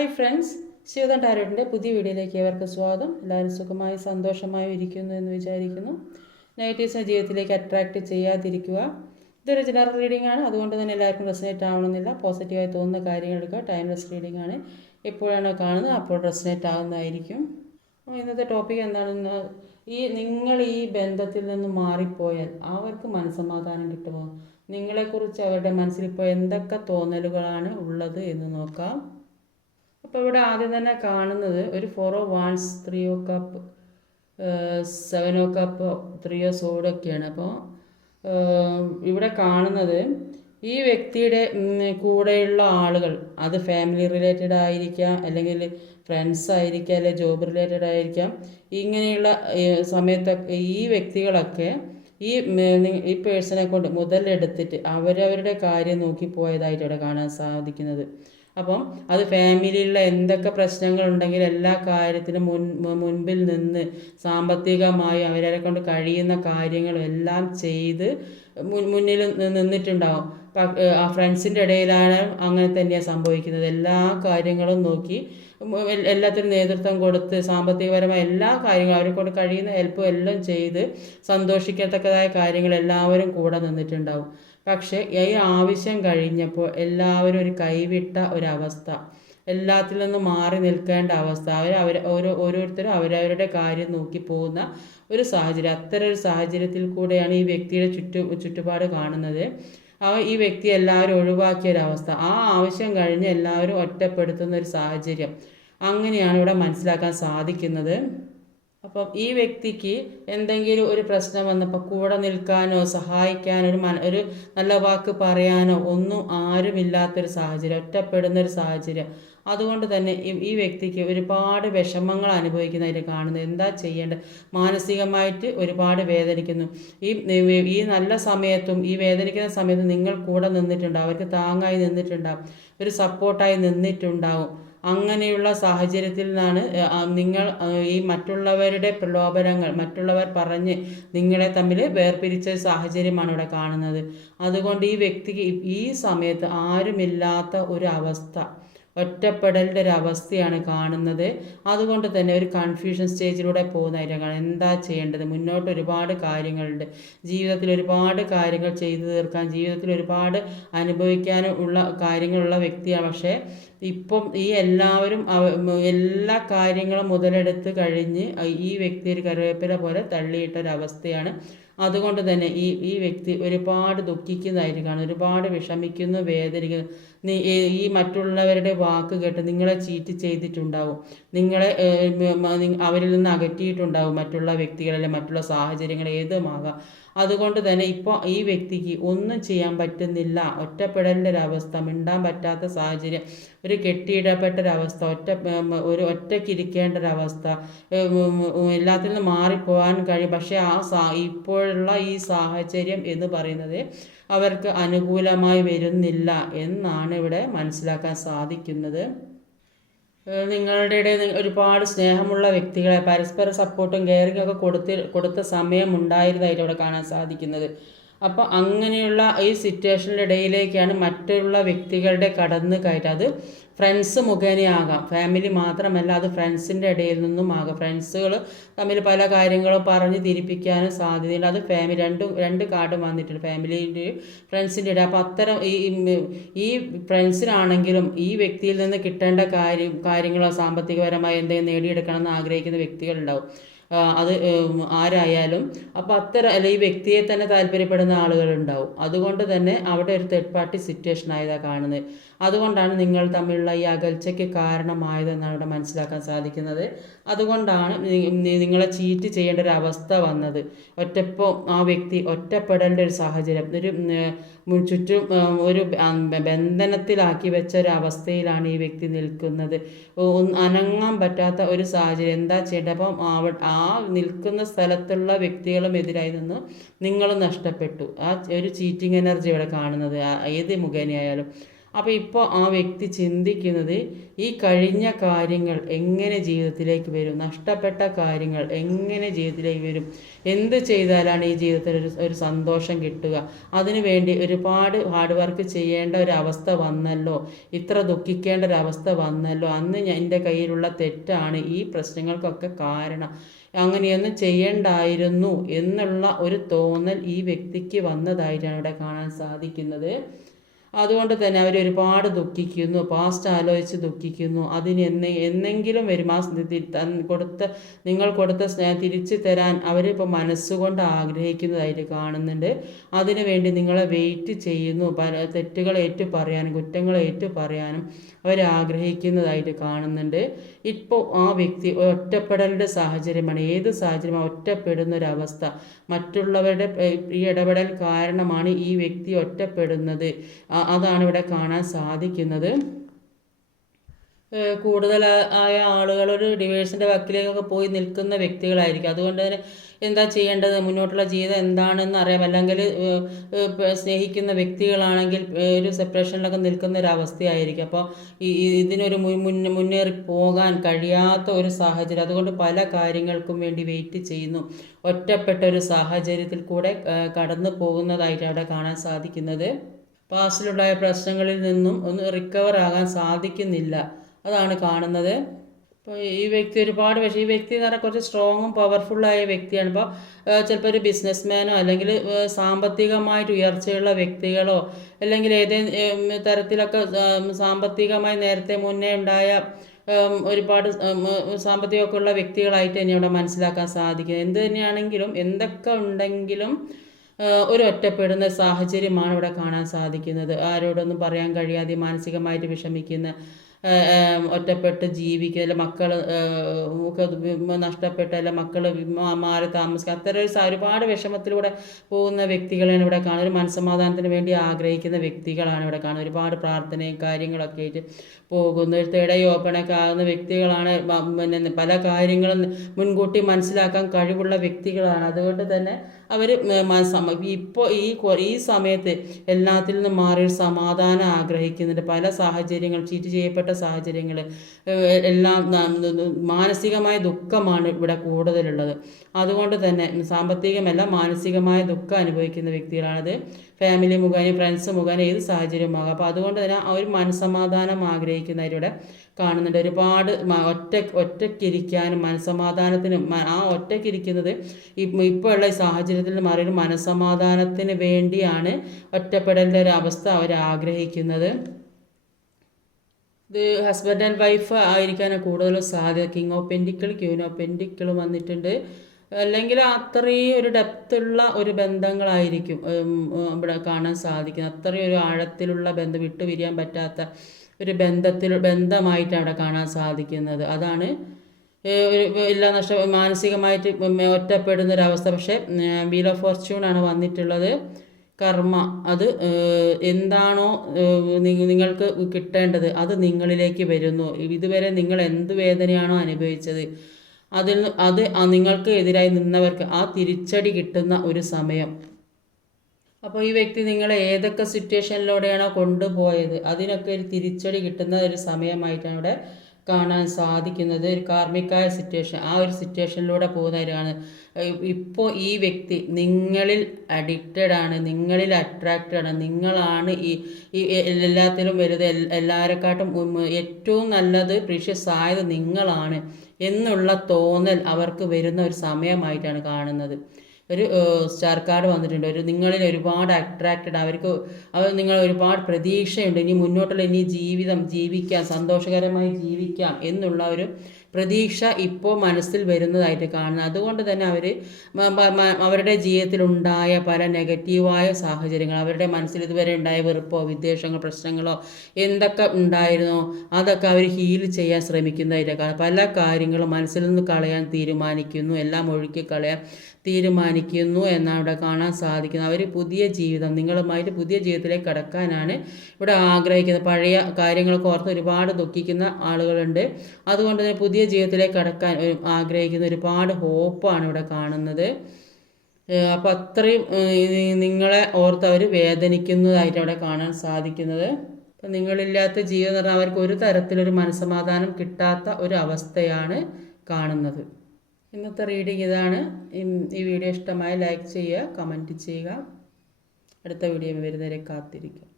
Hi friends Shivadan ടാരോട്ടിന്റെ പുതിയ വീഡിയോയിലേക്ക് ഏവർക്ക് സ്വാഗതം. എല്ലാവരും സുഖമായി സന്തോഷമായി ഇരിക്കുന്നു എന്ന് വിചാരിക്കുന്നു. നെഗറ്റീവ്സിനെ ജീവിതത്തിലേക്ക് അട്രാക്റ്റ് ചെയ്യാതിരിക്കുക. ഇതൊരു ജനറൽ റീഡിംഗ് ആണ്. അതുകൊണ്ട് തന്നെ എല്ലാവർക്കും റെസിനേറ്റ് ആവണമെന്നില്ല. പോസിറ്റീവായി തോന്നുന്ന കാര്യങ്ങൾ എടുക്കുക. ടൈംലെസ് റീഡിംഗ് ആണ്. എപ്പോഴാണോ കാണുന്നത് അപ്പോൾ റെസിനേറ്റ് ആകുന്നതായിരിക്കും ഇന്നത്തെ ടോപ്പിക് എന്താണെന്ന് ഈ നിങ്ങൾ ഈ ബന്ധത്തിൽ നിന്ന് മാറിപ്പോയാൽ അവർക്ക് മനസ്സമാധാനം കിട്ടുമോ? നിങ്ങളെക്കുറിച്ച് അവരുടെ മനസ്സിൽ ഇപ്പോൾ എന്തൊക്കെ തോന്നലുകളാണ് ഉള്ളത് എന്ന് നോക്കാം. അപ്പോൾ ഇവിടെ ആദ്യം തന്നെ കാണുന്നത് ഒരു four of wands three of cup seven of cup three of സോഡൊക്കെയാണ് അപ്പോൾ ഇവിടെ കാണുന്നത് ഈ വ്യക്തിയുടെ കൂടെയുള്ള ആളുകൾ അത് ഫാമിലി റിലേറ്റഡ് ആയിരിക്കാം അല്ലെങ്കിൽ ഫ്രണ്ട്സ് ആയിരിക്കാം അല്ലെങ്കിൽ ജോബ് റിലേറ്റഡ് ആയിരിക്കാം ഇങ്ങനെയുള്ള സമയത്തൊക്കെ ഈ വ്യക്തികളൊക്കെ ഈ ഈ പേഴ്സണെ കൊണ്ട് മുതലെടുത്തിട്ട് അവരവരുടെ കാര്യം നോക്കി പോയതായിട്ട് ഇവിടെ കാണാൻ സാധിക്കുന്നത്. അപ്പം അത് ഫാമിലിയിലുള്ള എന്തൊക്കെ പ്രശ്നങ്ങൾ ഉണ്ടെങ്കിലും എല്ലാ കാര്യത്തിനും മുൻ മുൻപിൽ നിന്ന് സാമ്പത്തികമായി അവരെ കൊണ്ട് കഴിയുന്ന കാര്യങ്ങളും എല്ലാം ചെയ്ത് മുന്നിൽ നിന്നിട്ടുണ്ടാവും. ആ ഫ്രണ്ട്സിന്റെ ഇടയിലാണ് അങ്ങനെ തന്നെയാണ് സംഭവിക്കുന്നത്. എല്ലാ കാര്യങ്ങളും നോക്കി എല്ലാത്തിനും നേതൃത്വം കൊടുത്ത് സാമ്പത്തികപരമായ എല്ലാ കാര്യങ്ങളും അവരെ കൊണ്ട് കഴിയുന്ന ഹെൽപ്പും എല്ലാം ചെയ്ത് സന്തോഷിക്കത്തക്കതായ കാര്യങ്ങൾ എല്ലാവരും കൂടെ നിന്നിട്ടുണ്ടാവും. പക്ഷേ ഈ ആവശ്യം കഴിഞ്ഞപ്പോൾ എല്ലാവരും ഒരു കൈവിട്ട ഒരവസ്ഥ. എല്ലാത്തിൽ നിന്നും മാറി നിൽക്കേണ്ട അവസ്ഥ. അവർ അവർ ഓരോ ഓരോരുത്തരും അവരവരുടെ കാര്യം നോക്കി പോകുന്ന ഒരു സാഹചര്യം. അത്തരം ഒരു സാഹചര്യത്തിൽ കൂടെയാണ് ഈ വ്യക്തിയുടെ ചുറ്റു ചുറ്റുപാട് കാണുന്നത്. അവ ഈ വ്യക്തി എല്ലാവരും ഒഴിവാക്കിയ ഒരവസ്ഥ. ആ ആവശ്യം കഴിഞ്ഞ് എല്ലാവരും ഒറ്റപ്പെടുത്തുന്ന ഒരു സാഹചര്യം. അങ്ങനെയാണ് ഇവിടെ മനസ്സിലാക്കാൻ സാധിക്കുന്നത്. അപ്പം ഈ വ്യക്തിക്ക് എന്തെങ്കിലും ഒരു പ്രശ്നം വന്നപ്പോൾ കൂടെ നിൽക്കാനോ സഹായിക്കാനോ ഒരു മന ഒരു നല്ല വാക്ക് പറയാനോ ഒന്നും ആരുമില്ലാത്തൊരു സാഹചര്യം ഒറ്റപ്പെടുന്ന ഒരു സാഹചര്യം. അതുകൊണ്ട് തന്നെ ഈ- വ്യക്തിക്ക് ഒരുപാട് വിഷമങ്ങൾ അനുഭവിക്കുന്നതായിട്ട് കാണുന്നത്. എന്താ ചെയ്യേണ്ടത്? മാനസികമായിട്ട് ഒരുപാട് വേദനിക്കുന്നു. ഈ ഈ നല്ല സമയത്തും ഈ വേദനിക്കുന്ന സമയത്തും നിങ്ങൾ കൂടെ നിന്നിട്ടുണ്ടാവും. അവർക്ക് താങ്ങായി നിന്നിട്ടുണ്ടാവും. ഒരു സപ്പോർട്ടായി നിന്നിട്ടുണ്ടാവും. അങ്ങനെയുള്ള സാഹചര്യത്തിൽ നിന്നാണ് നിങ്ങൾ ഈ മറ്റുള്ളവരുടെ പ്രലോഭനങ്ങൾ മറ്റുള്ളവർ പറഞ്ഞ് നിങ്ങളെ തമ്മിൽ വേർപിരിച്ച സാഹചര്യമാണ് ഇവിടെ കാണുന്നത്. അതുകൊണ്ട് ഈ വ്യക്തിക്ക് ഈ സമയത്ത് ആരുമില്ലാത്ത ഒരു അവസ്ഥ. ഒറ്റപ്പെടലിന്റെ ഒരു അവസ്ഥയാണ് കാണുന്നത്. അതുകൊണ്ട് തന്നെ ഒരു കൺഫ്യൂഷൻ സ്റ്റേജിലൂടെ പോകുന്നതായിരിക്കും. എന്താ ചെയ്യേണ്ടത്? മുന്നോട്ട് ഒരുപാട് കാര്യങ്ങളുണ്ട്. ജീവിതത്തിൽ ഒരുപാട് കാര്യങ്ങൾ ചെയ്തു തീർക്കാൻ ജീവിതത്തിൽ ഒരുപാട് അനുഭവിക്കാനും ഉള്ള കാര്യങ്ങളുള്ള വ്യക്തിയാണ്. പക്ഷേ ഇപ്പം ഈ എല്ലാവരും എല്ലാ കാര്യങ്ങളും മുതലെടുത്ത് കഴിഞ്ഞ് ഈ വ്യക്തി ഒരു കറിവേപ്പില പോലെ തള്ളിയിട്ട ഒരു അവസ്ഥയാണ് അതുകൊണ്ട് തന്നെ ഈ ഈ വ്യക്തി ഒരുപാട് ദുഃഖിക്കുന്നതായിരിക്കുകയാണ് ഒരുപാട് വിഷമിക്കുന്നു വേദനിക്കുന്നു. ഈ- മറ്റുള്ളവരുടെ വാക്ക് കേട്ട് നിങ്ങളെ ചീറ്റ് ചെയ്തിട്ടുണ്ടാവും. നിങ്ങളെ അവരിൽ നിന്ന് അകറ്റിയിട്ടുണ്ടാവും മറ്റുള്ള വ്യക്തികളല്ലെ മറ്റുള്ള സാഹചര്യങ്ങൾ ഏതുമാകാം. അതുകൊണ്ട് തന്നെ ഇപ്പോൾ ഈ വ്യക്തിക്ക് ഒന്നും ചെയ്യാൻ പറ്റുന്നില്ല. ഒറ്റപ്പെടലിന്റെ ഒരവസ്ഥ മിണ്ടാൻ പറ്റാത്ത സാഹചര്യം. ഒരു കെട്ടിയിടപ്പെട്ട ഒരവസ്ഥ അവസ്ഥ ഒറ്റ ഒരു ഒറ്റയ്ക്കിരിക്കേണ്ട ഒരു അവസ്ഥ ഉം, ഉം, എല്ലാത്തിൽ നിന്ന് മാറിപ്പോകാൻ കഴിയും. പക്ഷേ ആ സാ ഇപ്പോഴുള്ള ഈ സാഹചര്യം എന്ന് പറയുന്നത് അവർക്ക് അനുകൂലമായി വരുന്നില്ല എന്നാണ് ഇവിടെ മനസ്സിലാക്കാൻ സാധിക്കുന്നത്. നിങ്ങളുടെ ഇടയിൽ ഒരുപാട് സ്നേഹമുള്ള വ്യക്തികളെ പരസ്പര സപ്പോർട്ടും കെയറിങ്ങൊക്കെ കൊടുത്ത് കൊടുത്ത സമയം ഉണ്ടായിരുന്നതായിട്ട് ഇവിടെ കാണാൻ സാധിക്കുന്നത്. അപ്പോൾ അങ്ങനെയുള്ള ഈ സിറ്റുവേഷന്റെ ഇടയിലേക്കാണ് മറ്റുള്ള വ്യക്തികളുടെ കടന്നു കയറ്റം അത് ഫ്രണ്ട്സ് മുഖേനയാകാം ഫാമിലി മാത്രമല്ല അത് ഫ്രണ്ട്സിന്റെ ഇടയിൽ നിന്നും ആകാം. ഫ്രണ്ട്സുകൾ തമ്മിൽ പല കാര്യങ്ങളും പറഞ്ഞ് തിരിപ്പിക്കാനും സാധ്യതയുണ്ട്. അത് ഫാമിലി രണ്ട് രണ്ട് കാർഡും വന്നിട്ടുണ്ട് ഫാമിലിന്റെയും ഫ്രണ്ട്സിന്റെ ഇടയിൽ. അപ്പോൾ അത്തരം ഈ ഈ- ഫ്രണ്ട്സിനാണെങ്കിലും ഈ വ്യക്തിയിൽ നിന്ന് കിട്ടേണ്ട കാര്യം കാര്യങ്ങളോ സാമ്പത്തികപരമായി എന്തെങ്കിലും നേടിയെടുക്കണം എന്ന് ആഗ്രഹിക്കുന്ന വ്യക്തികളുണ്ടാവും അത് ആരായാലും. അപ്പോൾ അത്തരം അല്ല ഈ വ്യക്തിയെ തന്നെ താല്പര്യപ്പെടുന്ന ആളുകളുണ്ടാവും അതുകൊണ്ട് തന്നെ അവിടെ ഒരു തേർഡ് പാർട്ടി സിറ്റുവേഷൻ ആയതാണ് കാണുന്നത്. അതുകൊണ്ടാണ് നിങ്ങൾ തമ്മിലുള്ള ഈ അകൽച്ചയ്ക്ക് കാരണമായതെന്നാണ് ഇവിടെ മനസ്സിലാക്കാൻ സാധിക്കുന്നത്. അതുകൊണ്ടാണ് നിങ്ങളെ ചീറ്റ് ചെയ്യേണ്ട ഒരു അവസ്ഥ വന്നത്. ഒറ്റപ്പോ ആ വ്യക്തി ഒറ്റപ്പെടേണ്ട ഒരു സാഹചര്യം ഒരു ചുറ്റും ഒരു ബന്ധനത്തിലാക്കി വെച്ച ഒരു അവസ്ഥയിലാണ് ഈ വ്യക്തി നിൽക്കുന്നത്. അനങ്ങാൻ പറ്റാത്ത ഒരു സാഹചര്യം. എന്താ ചെയ്യേണ്ടത്? ആ നിൽക്കുന്ന സ്ഥലത്തുള്ള വ്യക്തികളും എതിരായി നിന്ന് നിങ്ങൾ നഷ്ടപ്പെട്ടു. ആ ഒരു ചീറ്റിംഗ് എനർജി ഇവിടെ കാണുന്നത്. ഏത് മുഖേനയായാലും. അപ്പോൾ ഇപ്പോൾ ആ വ്യക്തി ചിന്തിക്കുന്നത് ഈ കഴിഞ്ഞ കാര്യങ്ങൾ എങ്ങനെ ജീവിതത്തിലേക്ക് വരും? നഷ്ടപ്പെട്ട കാര്യങ്ങൾ എങ്ങനെ ജീവിതത്തിലേക്ക് വരും? എന്ത് ചെയ്താലാണ് ഈ ജീവിതത്തിൽ ഒരു ഒരു സന്തോഷം കിട്ടുക? അതിനു വേണ്ടി ഒരുപാട് ഹാർഡ് വർക്ക് ചെയ്യേണ്ട ഒരു അവസ്ഥ വന്നല്ലോ. ഇത്ര ദുഃഖിക്കേണ്ട ഒരു അവസ്ഥ വന്നല്ലോ. അന്ന് ഞാൻ എന്റെ കയ്യിലുള്ള തെറ്റാണ് ഈ പ്രശ്നങ്ങൾക്കൊക്കെ കാരണം. അങ്ങനെയൊന്നും ചെയ്യണ്ടായിരുന്നു എന്നുള്ള ഒരു തോന്നൽ ഈ വ്യക്തിക്ക് വന്നതായിട്ടാണ് ഇവിടെ കാണാൻ സാധിക്കുന്നത്. അതുകൊണ്ട് തന്നെ അവർ ഒരുപാട് ദുഃഖിക്കുന്നു പാസ്റ്റ് ആലോചിച്ച് ദുഃഖിക്കുന്നു. അതിന് എന്നെ എന്നെങ്കിലും വരും. ആ കൊടുത്ത നിങ്ങൾ കൊടുത്ത സ്നേഹം തിരിച്ചു തരാൻ അവരിപ്പോൾ മനസ്സുകൊണ്ട് ആഗ്രഹിക്കുന്നതായിട്ട് കാണുന്നുണ്ട്. അതിനു വേണ്ടി നിങ്ങളെ വെയിറ്റ് ചെയ്യുന്നു. പല തെറ്റുകൾ ഏറ്റു പറയാനും കുറ്റങ്ങൾ ഏറ്റു പറയാനും അവർ ആഗ്രഹിക്കുന്നതായിട്ട് കാണുന്നുണ്ട്. ഇപ്പോൾ ആ വ്യക്തി ഒറ്റപ്പെടലിന്റെ സാഹചര്യമാണ്. ഏത് സാഹചര്യം ഒറ്റപ്പെടുന്ന ഒരവസ്ഥ മറ്റുള്ളവരുടെ ഈ ഇടപെടൽ കാരണമാണ് ഈ വ്യക്തി ഒറ്റപ്പെടുന്നത്. അതാണ് ഇവിടെ കാണാൻ സാധിക്കുന്നത്. കൂടുതൽ ആയ ആളുകൾ ഒരു ഡിവേഴ്സിന്റെ വക്കിലേക്കൊക്കെ പോയി നിൽക്കുന്ന വ്യക്തികളായിരിക്കും. അതുകൊണ്ട് തന്നെ എന്താ ചെയ്യേണ്ടത്? മുന്നോട്ടുള്ള ജീവിതം എന്താണെന്ന് അറിയാം. അല്ലെങ്കിൽ സ്നേഹിക്കുന്ന വ്യക്തികളാണെങ്കിൽ ഒരു സെപ്പറേഷനിലൊക്കെ നിൽക്കുന്ന ഒരു അവസ്ഥയായിരിക്കും. അപ്പോൾ ഈ ഇതിനൊരു മുന്നേറി പോകാൻ കഴിയാത്ത ഒരു സാഹചര്യം. അതുകൊണ്ട് പല കാര്യങ്ങൾക്കും വേണ്ടി വെയിറ്റ് ചെയ്യുന്നു. ഒറ്റപ്പെട്ട ഒരു സാഹചര്യത്തിൽ കൂടെ കടന്നു പോകുന്നതായിട്ട് അവിടെ കാണാൻ സാധിക്കുന്നത്. പാസ്റ്റിലുണ്ടായ പ്രശ്നങ്ങളിൽ നിന്നും ഒന്ന് റിക്കവർ ആകാൻ സാധിക്കുന്നില്ല. അതാണ് കാണുന്നത്. ഇപ്പോൾ ഈ വ്യക്തി ഒരുപാട് പക്ഷേ ഈ വ്യക്തി എന്ന് പറഞ്ഞാൽ കുറച്ച് സ്ട്രോങ്ങും പവർഫുള്ളായ വ്യക്തിയാണ്. ഇപ്പോൾ ചിലപ്പോൾ ഒരു ബിസിനസ്മാനോ അല്ലെങ്കിൽ സാമ്പത്തികമായിട്ട് ഉയർച്ചയുള്ള വ്യക്തികളോ അല്ലെങ്കിൽ ഏതെങ്കിലും തരത്തിലൊക്കെ സാമ്പത്തികമായി നേരത്തെ മുന്നേ ഉണ്ടായ ഒരുപാട് സാമ്പത്തികമൊക്കെ ഉള്ള വ്യക്തികളായിട്ട് തന്നെ ഇവിടെ മനസ്സിലാക്കാൻ സാധിക്കും എന്ത് തന്നെയാണെങ്കിലും എന്തൊക്കെ ഉണ്ടെങ്കിലും ഒരു ഒറ്റപ്പെടുന്ന സാഹചര്യമാണ് ഇവിടെ കാണാൻ സാധിക്കുന്നത്. ആരോടൊന്നും പറയാൻ കഴിയാതെ മാനസികമായിട്ട് വിഷമിക്കുന്ന ഒറ്റപ്പെട്ട് ജീവിക്കുക അല്ല മക്കൾ നഷ്ടപ്പെട്ട അല്ല മക്കൾ മാറി താമസിക്കുക അത്തരം ഒരു ഒരുപാട് വിഷമത്തിലൂടെ പോകുന്ന വ്യക്തികളാണ് ഇവിടെ കാണുന്നത്. ഒരു മനസ്സമാധാനത്തിന് വേണ്ടി ആഗ്രഹിക്കുന്ന വ്യക്തികളാണ് ഇവിടെ കാണുന്നത്. ഒരുപാട് പ്രാർത്ഥനയും കാര്യങ്ങളൊക്കെ ആയിട്ട് പോകുന്നു. ഒരു തിടയോപ്പണൊക്കെ ആകുന്ന വ്യക്തികളാണ് പിന്നെ പല കാര്യങ്ങളും മുൻകൂട്ടി മനസ്സിലാക്കാൻ കഴിവുള്ള വ്യക്തികളാണ്. അതുകൊണ്ട് തന്നെ അവർ ഇപ്പോൾ ഈ ഈ സമയത്ത് എല്ലാത്തിൽ നിന്നും മാറി സമാധാനം ആഗ്രഹിക്കുന്നുണ്ട്. പല സാഹചര്യങ്ങൾ ചീറ്റ് ചെയ്യപ്പെട്ട സാഹചര്യങ്ങൾ എല്ലാം മാനസികമായ ദുഃഖമാണ് ഇവിടെ കൂടുതലുള്ളത്. അതുകൊണ്ട് തന്നെ സാമ്പത്തികമല്ല മാനസികമായ ദുഃഖം അനുഭവിക്കുന്ന വ്യക്തികളാണത്. ഫാമിലി മുഖേന ഫ്രണ്ട്സ് മുഖേന ഏത് സാഹചര്യമാകാം. അപ്പോൾ അതുകൊണ്ട് തന്നെ ആ ഒരു മനസമാധാനം ആഗ്രഹിക്കുന്നവരുടെ കാണുന്നുണ്ട്. ഒരുപാട് ഒറ്റ ഒറ്റയ്ക്കിരിക്കാനും മനസമാധാനത്തിനും ആ ഒറ്റയ്ക്കിരിക്കുന്നത് ഇപ്പോൾ ഉള്ള ഈ സാഹചര്യത്തിൽ മാറി ഒരു മനസമാധാനത്തിന് വേണ്ടിയാണ് ഒറ്റപ്പെടലിന്റെ ഒരു അവസ്ഥ അവർ ആഗ്രഹിക്കുന്നത്. ഇത് ഹസ്ബൻഡ് ആൻഡ് വൈഫ് ആയിരിക്കാനാണ് കൂടുതലും സാധ്യത. King of pentacle queen of pentacle വന്നിട്ടുണ്ട്. അല്ലെങ്കിൽ അത്രയും ഒരു ഡെപ്തുള്ള ഒരു ബന്ധങ്ങളായിരിക്കും ഇവിടെ കാണാൻ സാധിക്കുന്നത്. അത്രയും ഒരു ആഴത്തിലുള്ള ബന്ധം വിട്ടുപിരിയാൻ പറ്റാത്ത ഒരു ബന്ധത്തിൽ ബന്ധമായിട്ട് അവിടെ കാണാൻ സാധിക്കുന്നത്. അതാണ് ഒരു എല്ലാ നഷ്ട മാനസികമായിട്ട് ഒറ്റപ്പെടുന്ന ഒരവസ്ഥ പക്ഷേ വീൽ ഓഫ് ഫോർച്യൂൺ ആണ് വന്നിട്ടുള്ളത്. കർമ്മ അത് എന്താണോ നിങ്ങൾക്ക് കിട്ടേണ്ടത് അത് നിങ്ങളിലേക്ക് വരുന്നു. ഇതുവരെ നിങ്ങൾ എന്ത് വേദനയാണോ അനുഭവിച്ചത് അതിൽ അത് നിങ്ങൾക്ക് എതിരായി നിന്നവർക്ക് ആ തിരിച്ചടി കിട്ടുന്ന ഒരു സമയം. അപ്പോൾ ഈ വ്യക്തി നിങ്ങളെ ഏതൊക്കെ സിറ്റുവേഷനിലൂടെയാണോ കൊണ്ടുപോയത് അതിനൊക്കെ ഒരു തിരിച്ചടി കിട്ടുന്ന ഒരു സമയമായിട്ടാണ് ഇവിടെ കാണാൻ സാധിക്കുന്നത് ഒരു കാർമ്മികായ സിറ്റുവേഷൻ ആ ഒരു സിറ്റുവേഷനിലൂടെ പോകുന്നവരാണ്. ഇപ്പോൾ ഈ വ്യക്തി നിങ്ങളിൽ അഡിക്റ്റഡ് ആണ് നിങ്ങളിൽ അട്രാക്റ്റഡ് ആണ് നിങ്ങളാണ് ഈ ഈ എല്ലാത്തിലും വലുത് എല്ലാവരെക്കാട്ടും ഏറ്റവും നല്ലത് പ്രീഷ്യസ് ആയത് നിങ്ങളാണ്. എന്നുള്ള തോന്നൽ അവർക്ക് വരുന്ന ഒരു സമയമായിട്ടാണ് കാണുന്നത്. ഒരു സ്റ്റാർ കാർഡ് വന്നിട്ടുണ്ട്. ഒരു നിങ്ങളിൽ ഒരുപാട് അട്രാക്റ്റഡ് അവർക്ക് അവർ നിങ്ങൾ ഒരുപാട് പ്രതീക്ഷയുണ്ട്. ഇനി മുന്നോട്ടുള്ള ഇനി ജീവിതം ജീവിക്കാം സന്തോഷകരമായി ജീവിക്കാം എന്നുള്ള ഒരു പ്രതീക്ഷ ഇപ്പോൾ മനസ്സിൽ വരുന്നതായിട്ട് കാണുന്നത്. അതുകൊണ്ട് തന്നെ അവർ അവരുടെ ജീവിതത്തിലുണ്ടായ പല നെഗറ്റീവായ സാഹചര്യങ്ങൾ അവരുടെ മനസ്സിൽ ഇതുവരെ ഉണ്ടായ വെറുപ്പോ വിദ്വേഷങ്ങളോ പ്രശ്നങ്ങളോ എന്തൊക്കെ ഉണ്ടായിരുന്നോ അതൊക്കെ അവർ ഹീൽ ചെയ്യാൻ ശ്രമിക്കുന്നതായിട്ട് കാണാം. പല കാര്യങ്ങളും മനസ്സിൽ നിന്ന് കളയാൻ തീരുമാനിക്കുന്നു. എല്ലാം ഒഴുക്കി കളയാൻ തീരുമാനിക്കുന്നു എന്നാണ് ഇവിടെ കാണാൻ സാധിക്കുന്നത്. അവർ പുതിയ ജീവിതം നിങ്ങളുമായിട്ട് പുതിയ ജീവിതത്തിലേക്ക് കടക്കാനാണ് ഇവിടെ ആഗ്രഹിക്കുന്നത്. പഴയ കാര്യങ്ങളൊക്കെ ഓർത്ത് ഒരുപാട് ദുഃഖിക്കുന്ന ആളുകളുണ്ട്. അതുകൊണ്ട് തന്നെ പുതിയ ജീവിതത്തിലേക്ക് കടക്കാൻ ആഗ്രഹിക്കുന്ന ഒരുപാട് ഹോപ്പാണ് ഇവിടെ കാണുന്നത്. അപ്പോൾ അത്രയും നിങ്ങളെ ഓർത്ത് അവർ വേദനിക്കുന്നതായിട്ട് അവിടെ കാണാൻ സാധിക്കുന്നത്. അപ്പം നിങ്ങളില്ലാത്ത ജീവിതം എന്ന് പറഞ്ഞാൽ അവർക്ക് ഒരു തരത്തിലൊരു മനസ്സമാധാനം കിട്ടാത്ത ഒരു അവസ്ഥയാണ് കാണുന്നത്. ഇന്നത്തെ റീഡിങ് ഇതാണ്. ഈ വീഡിയോ ഇഷ്ടമായി ലൈക്ക് ചെയ്യുക കമന്റ് ചെയ്യുക. അടുത്ത വീഡിയോ വരുന്നവരെ കാത്തിരിക്കുക.